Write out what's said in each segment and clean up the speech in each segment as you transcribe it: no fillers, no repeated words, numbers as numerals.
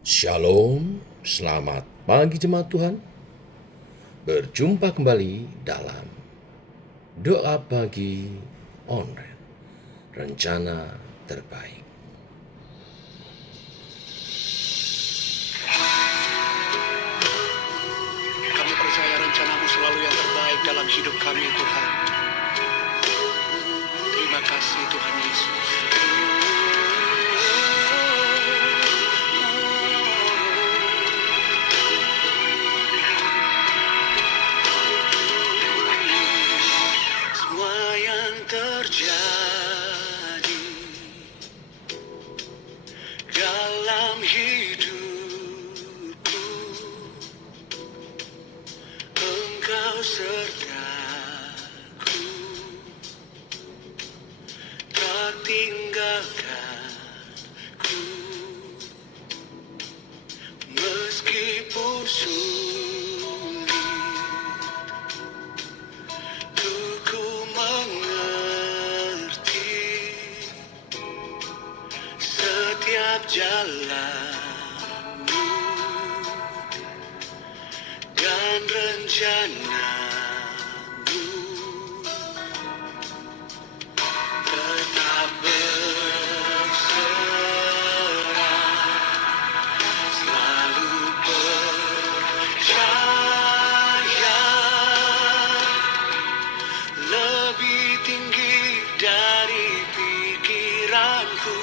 Shalom, selamat pagi jemaat Tuhan. Berjumpa kembali dalam doa pagi online, rencana terbaik. Kami percaya rencanamu selalu yang terbaik dalam hidup kami, Tuhan. Terima kasih, Tuhan Yesus. Semua yang terjadi dalam hidupku, Engkau sertaku, tak tinggalkanku, meskipun sulit ku mengerti setiap jalanmu dan rencanamu tetap berserah, selalu percaya lebih tinggi dari pikiranku.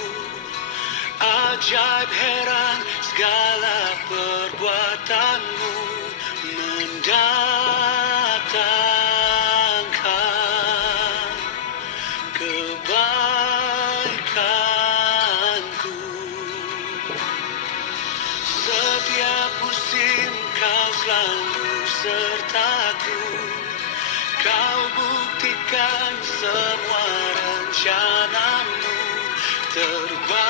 Ajaib heran segala perbuatanmu mendatangkan kebaikanku. Setiap musim kau selalu sertaku, kau buktikan semua rencanamu terbaik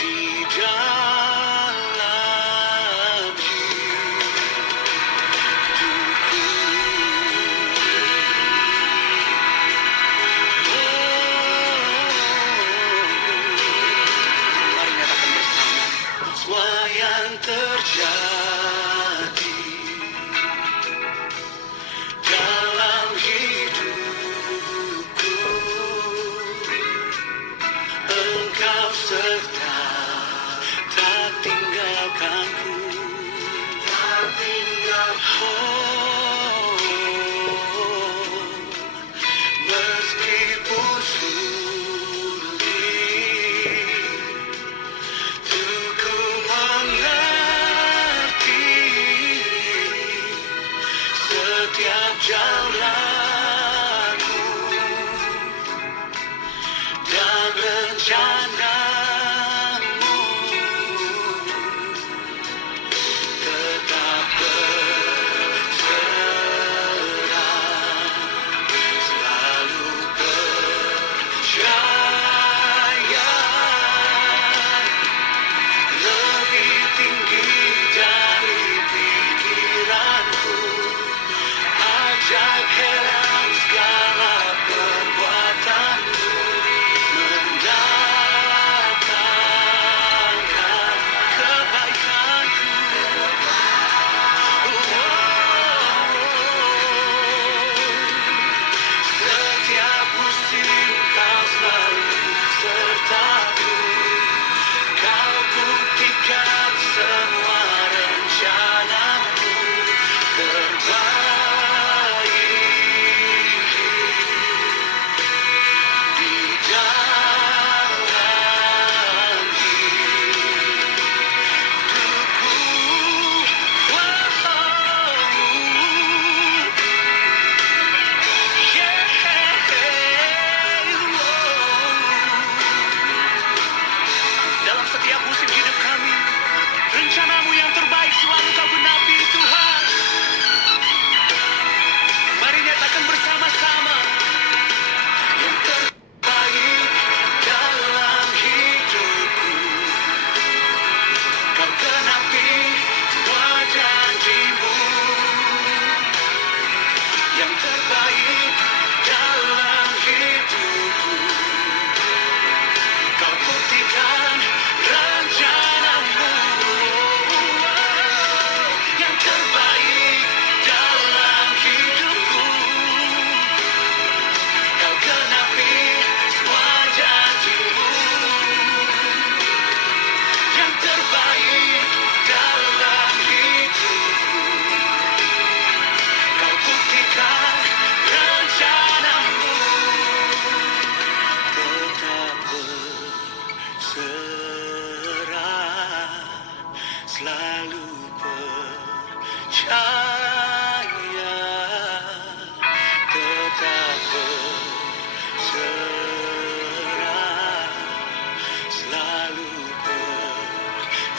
di dalam hidupku. Mari nyatakan bersama. Semua yang terjadi dalam hidupku, Engkau serta, tak tinggalkanku, tak meskipun sulit ku mengerti setiap jalanmu dan rencanamu tetap berserah, selalu percaya lebih tinggi dari pikiranku. Ajaib heran segala perbuatanmu mendatangkan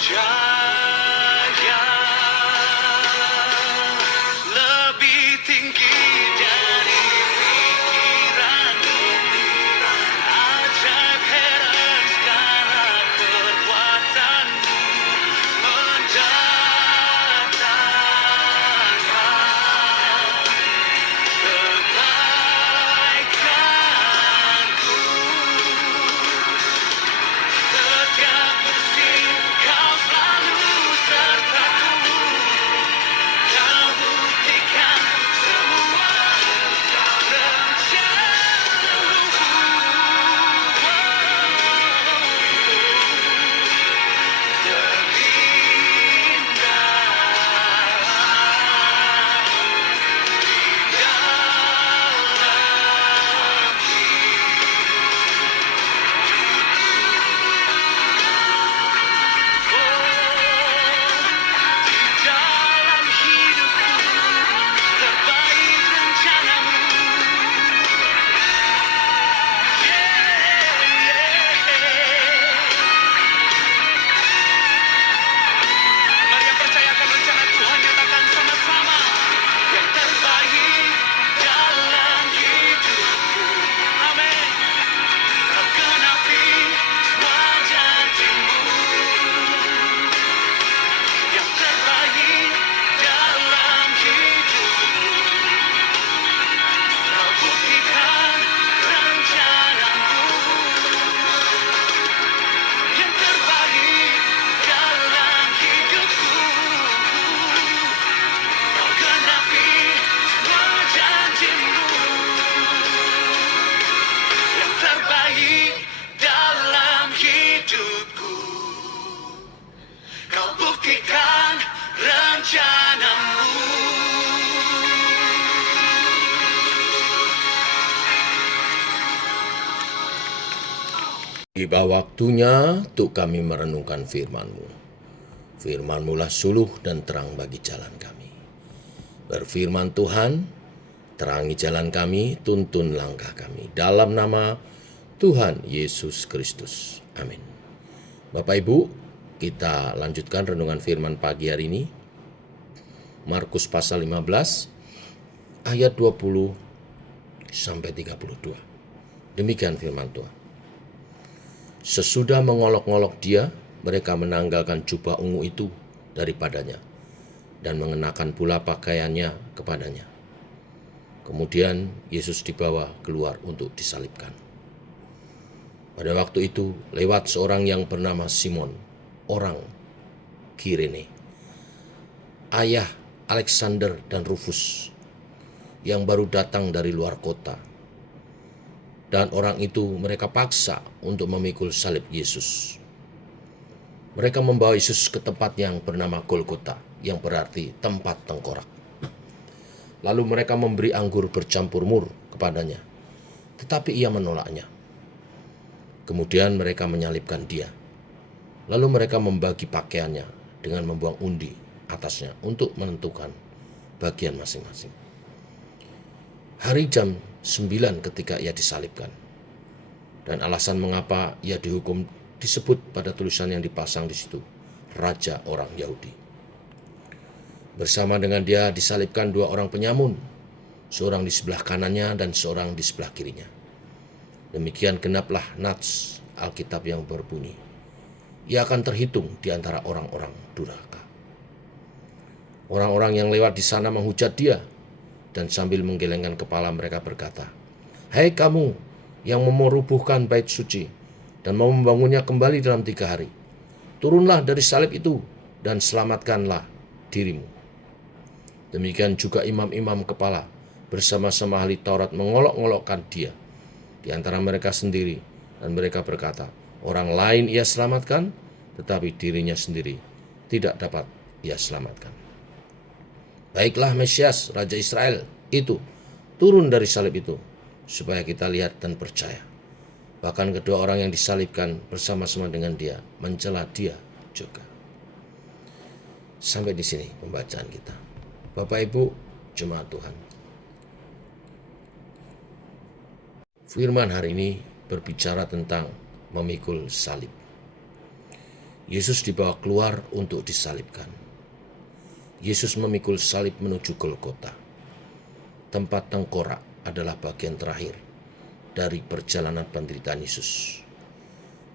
Jaya lebih tinggi dari pikiranmu, ajaib heran segala perbuatanmu mendatangkan kebaikanku. Setiap musim kau selalu sertaku, kau buktikan semua dalam hidupku terbaik rencanamu. Mari yang percayakan rencana Tuhan, nyatakan sama-sama yang terbaik dalam hidupku. Amin. Kau genapi semua janjimu. Yang terbaik dalam hidupku, kau buktikan rencanamu. Yang terbaik dalam hidupku, kau genapi semua janjimu. Yang terbaik dalam hidupku, kau buktikan rencanamu. Tiba waktunya untuk kami merenungkan firman-Mu. Firman-Mu lah suluh dan terang bagi jalan kami. Berfirman Tuhan, terangi jalan kami, tuntun langkah kami. Dalam nama Tuhan Yesus Kristus. Amin. Bapak Ibu, kita lanjutkan renungan firman pagi hari ini. Markus pasal 15 ayat 20 sampai 32. Demikian firman Tuhan. Sesudah mengolok-ngolok dia, mereka menanggalkan jubah ungu itu daripadanya dan mengenakan pula pakaiannya kepadanya. Kemudian Yesus dibawa keluar untuk disalibkan. Pada waktu itu lewat seorang yang bernama Simon, orang Kirene, ayah Alexander dan Rufus, yang baru datang dari luar kota. Dan orang itu mereka paksa untuk memikul salib Yesus. Mereka membawa Yesus ke tempat yang bernama Golgota, yang berarti tempat tengkorak. Lalu mereka memberi anggur bercampur mur kepadanya, tetapi ia menolaknya. Kemudian mereka menyalibkan dia. Lalu mereka membagi pakaiannya dengan membuang undi atasnya untuk menentukan bagian masing-masing. Hari jam 9 ketika ia disalibkan. Dan alasan mengapa ia dihukum disebut pada tulisan yang dipasang di situ, Raja orang Yahudi. Bersama dengan dia disalibkan dua orang penyamun, seorang di sebelah kanannya dan seorang di sebelah kirinya. Demikian genaplah nats Alkitab yang berbunyi, ia akan terhitung di antara orang-orang durhaka. Orang-orang yang lewat di sana menghujat dia, dan sambil menggelengkan kepala mereka berkata, "Hai kamu yang mau merubuhkan bait suci dan mau membangunnya kembali dalam 3 hari, turunlah dari salib itu dan selamatkanlah dirimu." Demikian juga imam-imam kepala bersama-sama ahli Taurat mengolok-olokkan dia di antara mereka sendiri, dan mereka berkata, orang lain ia selamatkan, tetapi dirinya sendiri tidak dapat ia selamatkan. Baiklah Mesias, Raja Israel itu turun dari salib itu, supaya kita lihat dan percaya. Bahkan kedua orang yang disalibkan bersama-sama dengan dia mencela dia juga. Sampai di sini pembacaan kita. Bapak Ibu, jemaat Tuhan. Firman hari ini berbicara tentang memikul salib. Yesus dibawa keluar untuk disalibkan. Yesus memikul salib menuju Golgota. Tempat tengkorak adalah bagian terakhir dari perjalanan penderitaan Yesus.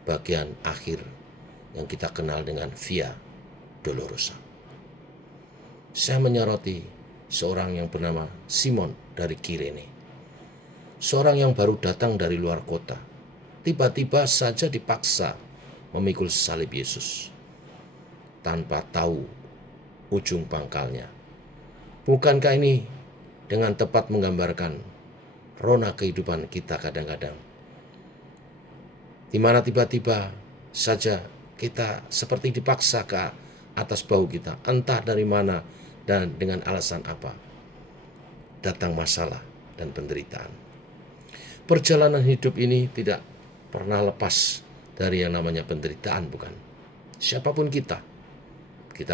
Bagian akhir yang kita kenal dengan Via Dolorosa. Saya menyoroti seorang yang bernama Simon dari Kirene. Seorang yang baru datang dari luar kota. Tiba-tiba saja dipaksa memikul salib Yesus tanpa tahu ujung pangkalnya. Bukankah ini dengan tepat menggambarkan rona kehidupan kita kadang-kadang, di mana tiba-tiba saja kita seperti dipaksa ke atas bahu kita, entah dari mana dan dengan alasan apa, datang masalah dan penderitaan. Perjalanan hidup ini tidak pernah lepas dari yang namanya penderitaan, bukan? Siapapun kita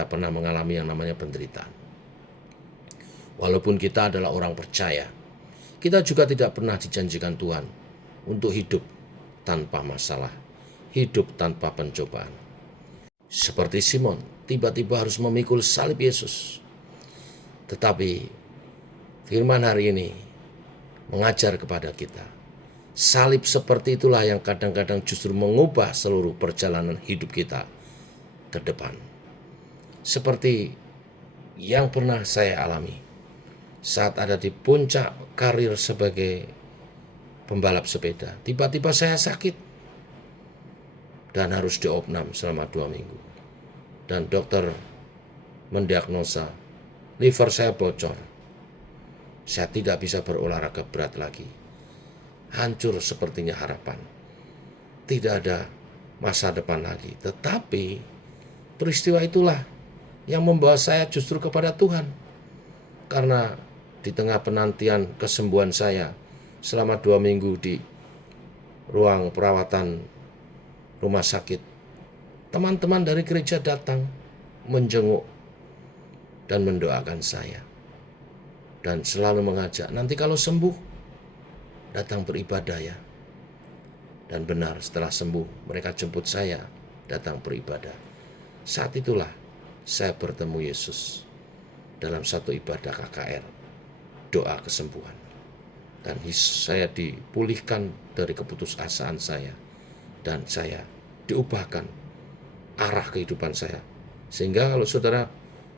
pernah mengalami yang namanya penderitaan. Walaupun kita adalah orang percaya, kita juga tidak pernah dijanjikan Tuhan untuk hidup tanpa masalah, hidup tanpa pencobaan. Seperti Simon, tiba-tiba harus memikul salib Yesus. Tetapi firman hari ini mengajar kepada kita, salib seperti itulah yang kadang-kadang justru mengubah seluruh perjalanan hidup kita ke depan. Seperti yang pernah saya alami saat ada di puncak karir sebagai pembalap sepeda. Tiba-tiba saya sakit dan harus diopnam selama 2 minggu. Dan dokter mendiagnosa liver saya bocor. Saya tidak bisa berolahraga berat lagi. Hancur sepertinya harapan. Tidak ada masa depan lagi. Tetapi peristiwa itulah yang membawa saya justru kepada Tuhan. Karena di tengah penantian kesembuhan saya selama 2 minggu di ruang perawatan rumah sakit, teman-teman dari gereja datang menjenguk dan mendoakan saya. Dan selalu mengajak, nanti kalau sembuh, datang beribadah ya. Dan benar, setelah sembuh, mereka jemput saya datang beribadah. Saat itulah saya bertemu Yesus dalam satu ibadah KKR, doa kesembuhan. Dan saya dipulihkan dari keputusasaan saya. Dan saya diubahkan arah kehidupan saya. Sehingga kalau saudara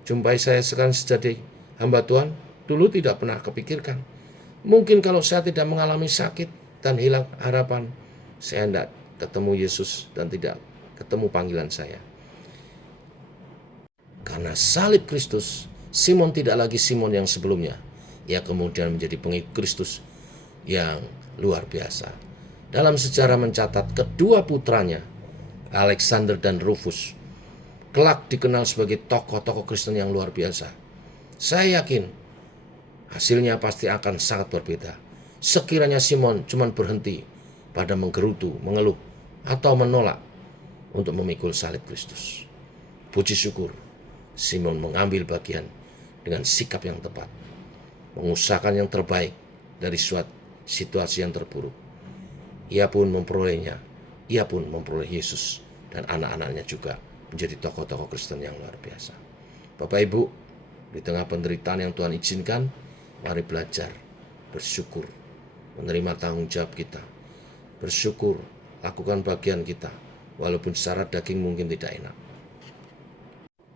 jumpai saya sekarang jadi hamba Tuhan, dulu tidak pernah kepikirkan. Mungkin kalau saya tidak mengalami sakit dan hilang harapan, saya tidak ketemu Yesus dan tidak ketemu panggilan saya. Karena salib Kristus, Simon tidak lagi Simon yang sebelumnya. Ia kemudian menjadi pengikut Kristus yang luar biasa. Dalam sejarah mencatat kedua putranya, Alexander dan Rufus, kelak dikenal sebagai tokoh-tokoh Kristen yang luar biasa. Saya yakin hasilnya pasti akan sangat berbeda. Sekiranya Simon cuma berhenti pada menggerutu, mengeluh, atau menolak untuk memikul salib Kristus. Puji syukur, Simon mengambil bagian dengan sikap yang tepat, mengusahakan yang terbaik dari suatu situasi yang terburuk. Ia pun memperolehnya, ia pun memperoleh Yesus dan anak-anaknya juga menjadi tokoh-tokoh Kristen yang luar biasa. Bapak Ibu, di tengah penderitaan yang Tuhan izinkan, mari belajar bersyukur, menerima tanggung jawab kita, bersyukur, lakukan bagian kita, walaupun secara daging mungkin tidak enak.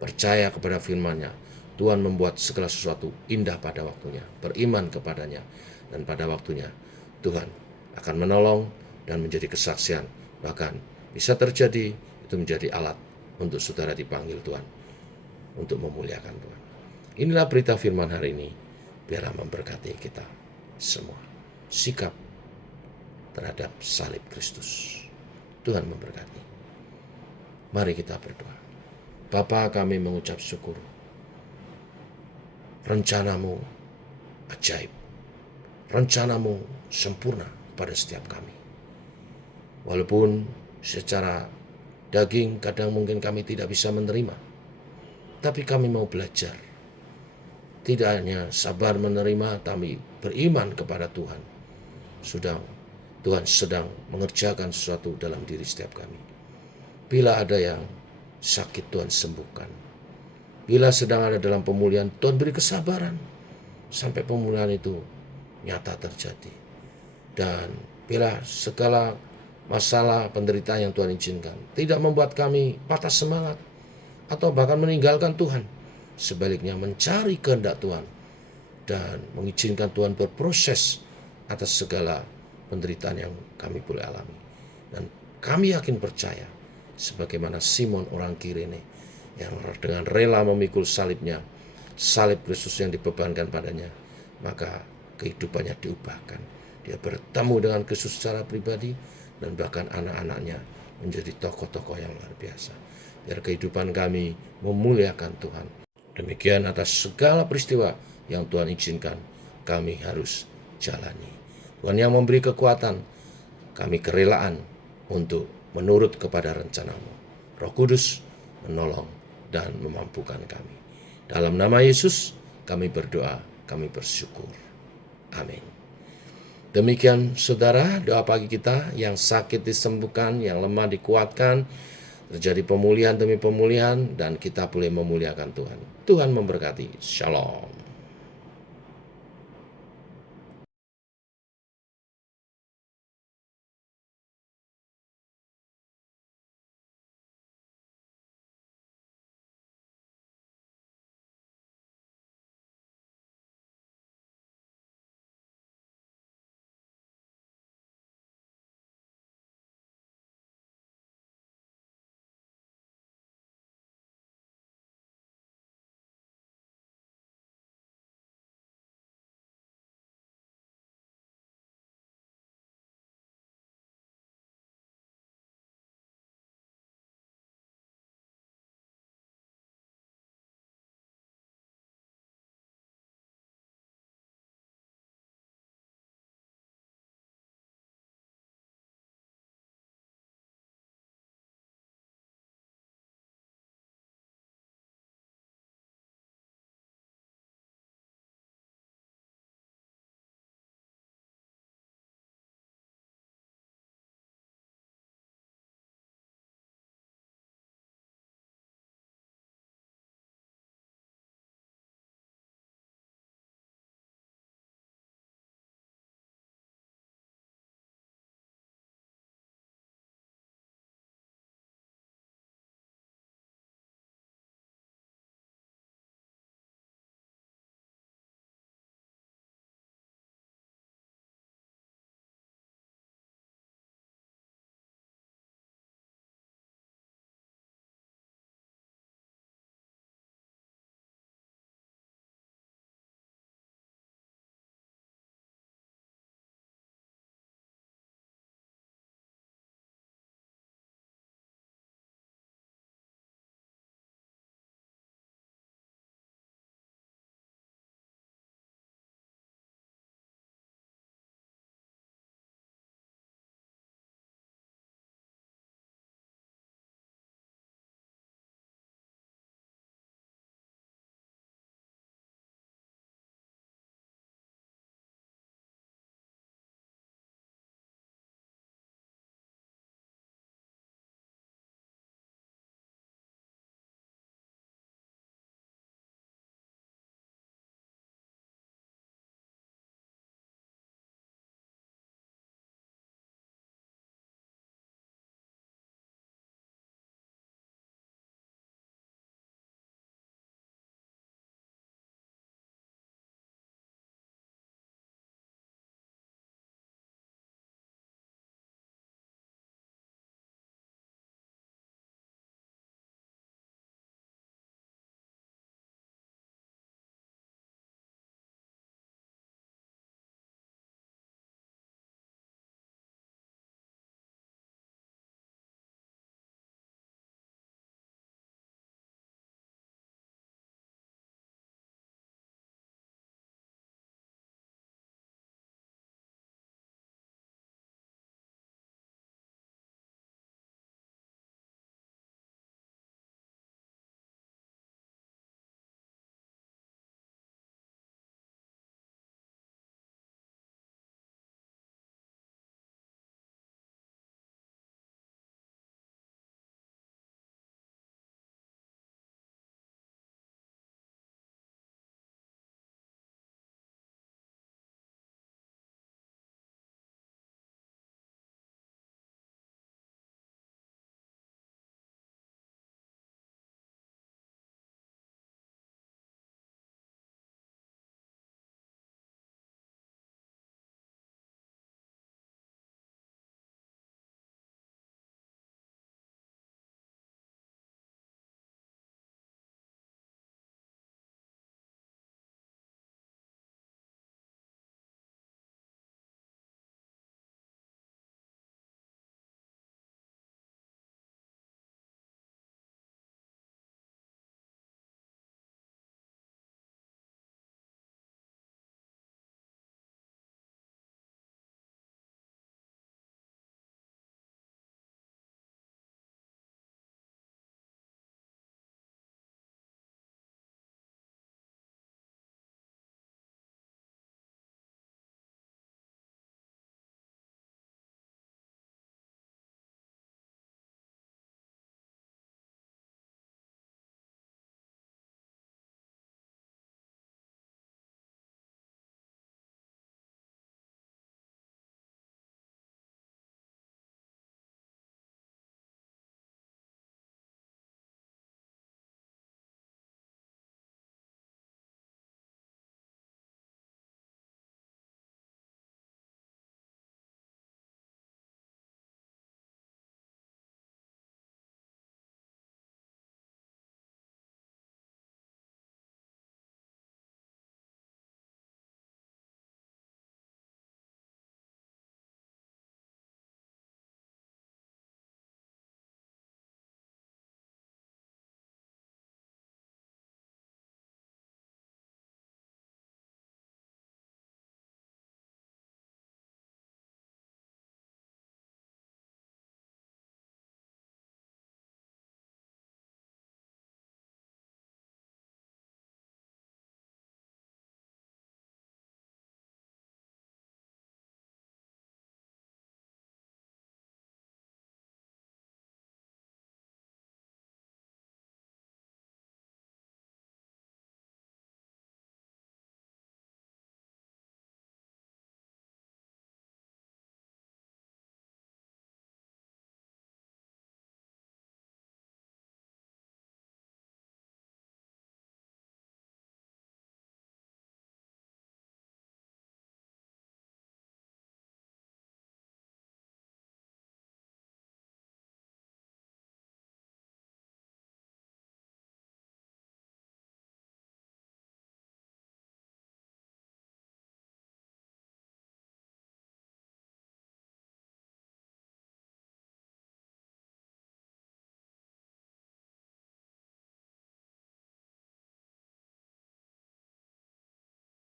Percaya kepada firman-Nya, Tuhan membuat segala sesuatu indah pada waktunya, beriman kepadanya, dan pada waktunya Tuhan akan menolong dan menjadi kesaksian. Bahkan bisa terjadi itu menjadi alat untuk saudara dipanggil Tuhan, untuk memuliakan Tuhan. Inilah berita firman hari ini, biarlah memberkati kita semua. Sikap terhadap salib Kristus. Tuhan memberkati. Mari kita berdoa. Bapa, kami mengucap syukur. Rencanamu ajaib. Rencanamu sempurna pada setiap kami. Walaupun secara daging kadang mungkin kami tidak bisa menerima, tapi kami mau belajar. Tidak hanya sabar menerima, tapi beriman kepada Tuhan. Tuhan sedang mengerjakan sesuatu dalam diri setiap kami. Bila ada yang sakit Tuhan sembuhkan. Bila sedang ada dalam pemulihan, Tuhan beri kesabaran sampai pemulihan itu nyata terjadi. Dan bila segala masalah penderitaan yang Tuhan izinkan tidak membuat kami patah semangat atau bahkan meninggalkan Tuhan, sebaliknya mencari kehendak Tuhan dan mengizinkan Tuhan berproses atas segala penderitaan yang kami boleh alami. Dan kami yakin percaya, sebagaimana Simon orang Kirene yang dengan rela memikul salibnya, salib Kristus yang dibebankan padanya, maka kehidupannya diubahkan. Dia bertemu dengan Kristus secara pribadi dan bahkan anak-anaknya menjadi tokoh-tokoh yang luar biasa. Biar kehidupan kami memuliakan Tuhan. Demikian atas segala peristiwa yang Tuhan izinkan, kami harus jalani. Tuhan yang memberi kekuatan, kami kerelaan untuk menurut kepada rencana-Mu. Roh Kudus menolong dan memampukan kami. Dalam nama Yesus kami berdoa, kami bersyukur. Amin. Demikian saudara, doa pagi kita, yang sakit disembuhkan, yang lemah dikuatkan, terjadi pemulihan demi pemulihan, dan kita boleh memuliakan Tuhan. Tuhan memberkati. Shalom.